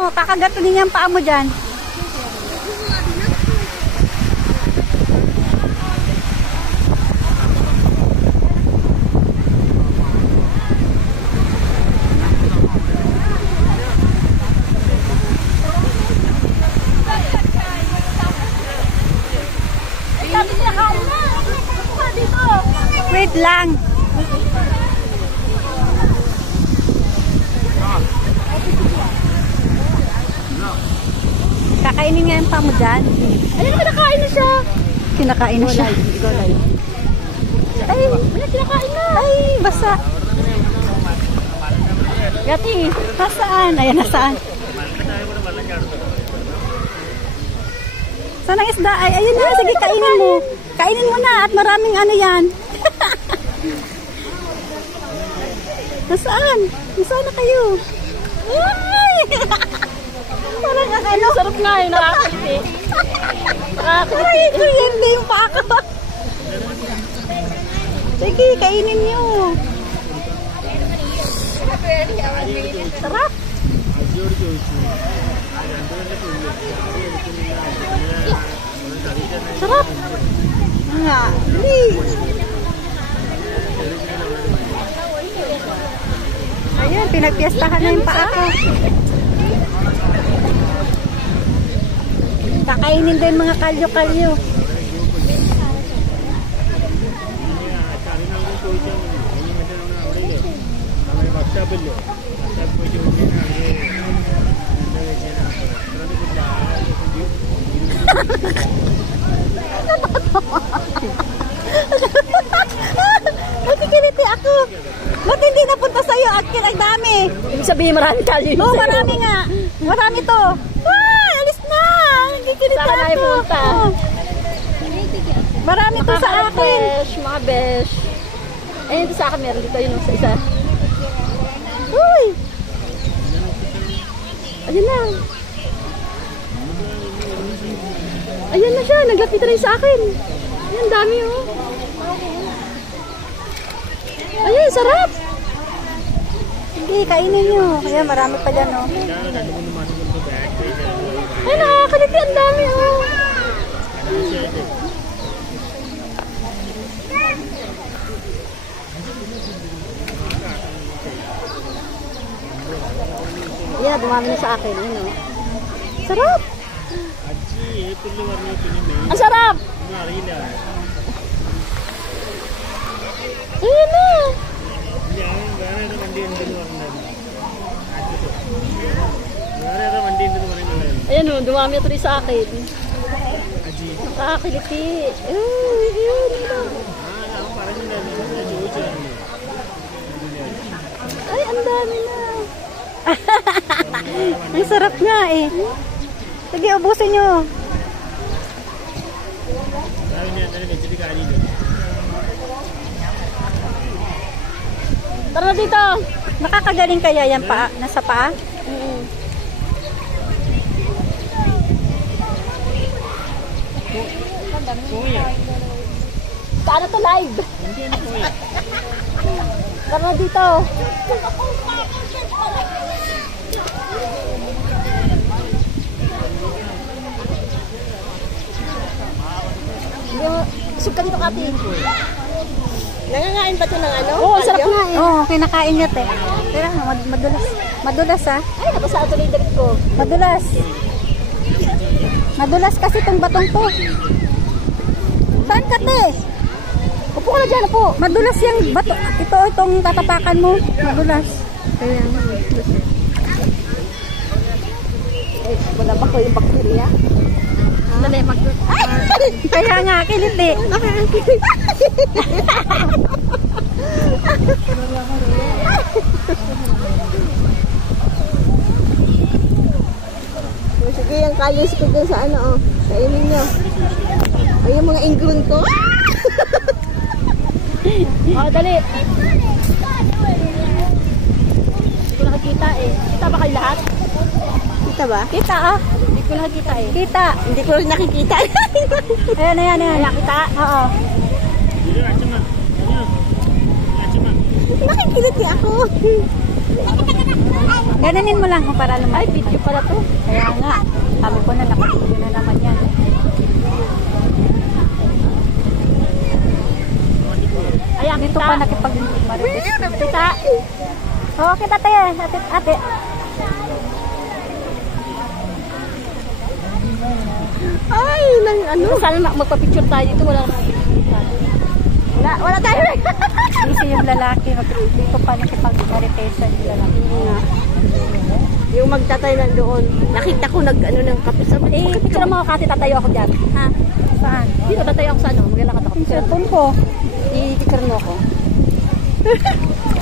Oh, kakagatunin niya ang paa mo dyan. Wait lang. Kakainin nga yung paa mo dyan. Ayun, kinakain na siya. Kinakain na siya. Ay, wala, kinakain na. Ay, basa. Gati. Nasaan? Ayan, nasaan? Saan ang isda? Ay, ayun na. Sige, kainin mo. Kainin mo na at maraming ano yan. Nasaan? Nasaan na kayo? Ay! Parang ano? Sarap nga eh, nakakiliti. Ay, ito yan. Yung paa ko. Sige, kainin nyo. Sarap. Sarap. Nga. Ayun, pinagpiestahan na yung paa ko. Kakainin din mga kalyo-kalyo. Nakikiliti ako. Ba't hindi napunta sa'yo? Akin ang dami. Ibig sabihin marami kalyo. Oo, marami nga. Marami to. Ay, alis na. Nakikiliti Saan na ako. ipunta? Marami to sa akin. Mga besh. Ayun, ito sa akin meron dito yun sa isa. Uy. Ayun na. Ayun na siya, naglapit na rin sa akin. Ayun, dami oh. Ayun, sarap. Hindi, kainin nyo. Kaya marami pa dyan, oh. Ay, nakakaliti, ang dami oh. Yeah, dumami na sa akin. Yun, oh. Sarap! Ang sarap! Ayun na! Ayan o, dumami ito rin sa akin. Nakakiliti. Ayun, ay, ang dami na. Ang sarap nga eh. Sige, ubusin nyo. Tara dito. Nakakagaling kaya yan pa, nasa paa? Saan na to live? Tara dito. Isip ka dito, Kati. Nangangain ba ito ng ano? Oo, sarap nga eh. Oo, kinakain niya te. Pero madulas. Madulas ah. Ay, napasa ito na yung dalit ko. Madulas. Madulas kasi itong batong to. Saan ka te? Upo ka na dyan, upo. Madulas yung bato. Ito, itong tatapakan mo. Madulas. Kaya ay, wala ba ko yung bakterya? Dali, Kaya nga, kiliti. Sige, yung kalis ko dun sa ano, oh. Kainin nyo. Ay, yung mga ingroon ko. Oh, dali. Hindi ko nakikita eh. Kita ba kayo lahat? Kita ba? Kita ah. Hindi ko nakikita eh. Kita. Hindi ko rin nakikita. Ayan, ayan, ayan. Nakita? Oo. Nakikiliti ako. Gananin mo lang kung para lumaki. Ay, video pala to. Kaya nga, sabi ko na nakapvideo na naman yan. Ayan, Dito pa nakipag-marites. Tita. Oo, kita tayo. Ate. Ay, nang ano. Sana magpa-picture tayo dito. Wala naman picture. Wala tayo. Busy yung lalaki. Dito pa nakipag-maritesan yung lalaki. Yung magtatay nandoon. Nakita ko nag-ano ng kape sa Picture mo kasi tatayo ako dyan. Ha? Saan? Dito tatayo ako sa ano. Maglalakad ako. Yung cellphone ko. I-picture mo ako.